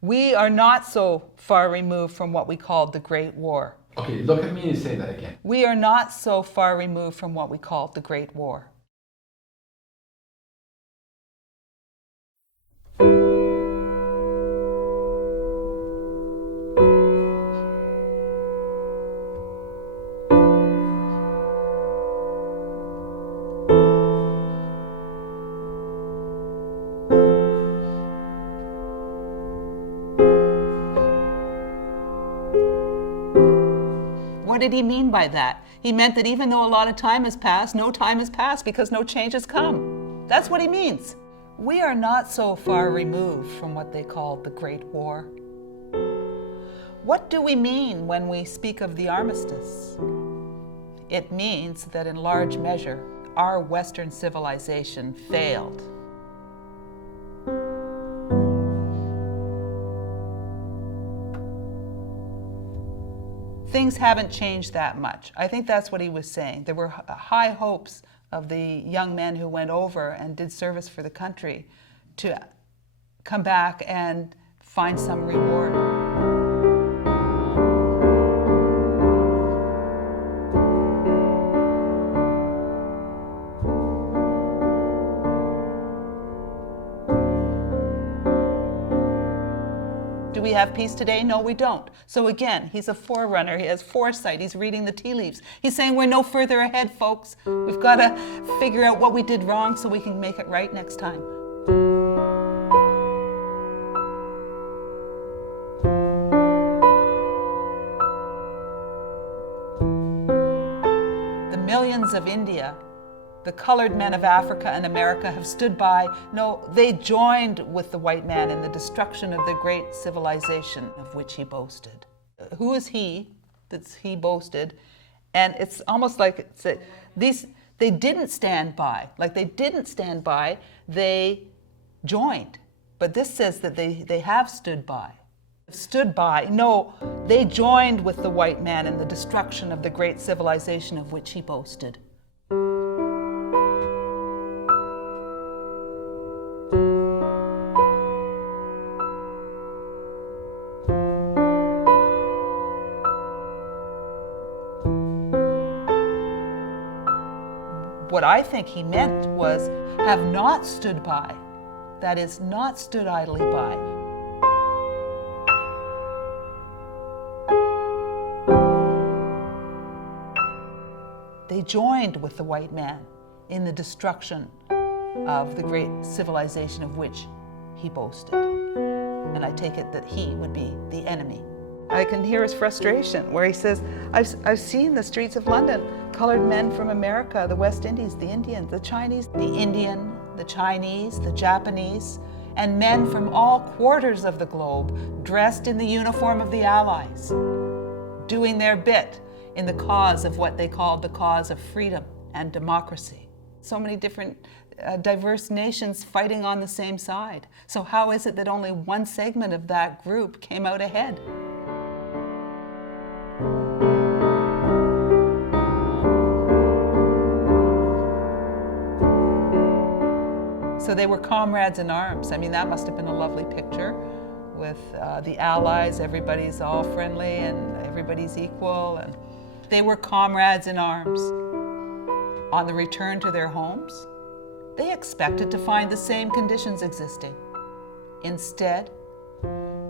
We are not so far removed from what we called the Great War. Okay, look at me and say that again. We are not so far removed from what we called the Great War. What did he mean by that? He meant that even though a lot of time has passed, no time has passed because no change has come. That's what he means. We are not so far removed from what they called the Great War. What do we mean when we speak of the armistice? It means that in large measure, our Western civilization failed. Things haven't changed that much. I think that's what he was saying. There were high hopes of the young men who went over and did service for the country to come back and find some reward. Do we have peace today? No, we don't. So again, he's a forerunner. He has foresight. He's reading the tea leaves. He's saying we're no further ahead, folks. We've got to figure out what we did wrong so we can make it right next time. The millions of India, the colored men of Africa and America have stood by. No, they joined with the white man in the destruction of the great civilization of which he boasted. Who is he that he boasted? And it's almost like they didn't stand by. Like they didn't stand by, they joined. But this says that they have stood by. Stood by. No, they joined with the white man in the destruction of the great civilization of which he boasted. What I think he meant was have not stood by. That is, not stood idly by. They joined with the white man in the destruction of the great civilization of which he boasted. And I take it that he would be the enemy. I can hear his frustration where he says, I've seen the streets of London, colored men from America, the West Indies, the Indians, the Chinese, the Indian, the Chinese, the Japanese, and men from all quarters of the globe dressed in the uniform of the Allies, doing their bit in the cause of what they called the cause of freedom and democracy. So many different diverse nations fighting on the same side. So how is it that only one segment of that group came out ahead? So they were comrades in arms. I mean, that must have been a lovely picture with the Allies. Everybody's all friendly and everybody's equal. And they were comrades in arms. On the return to their homes, they expected to find the same conditions existing. Instead,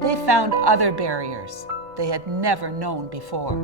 they found other barriers they had never known before.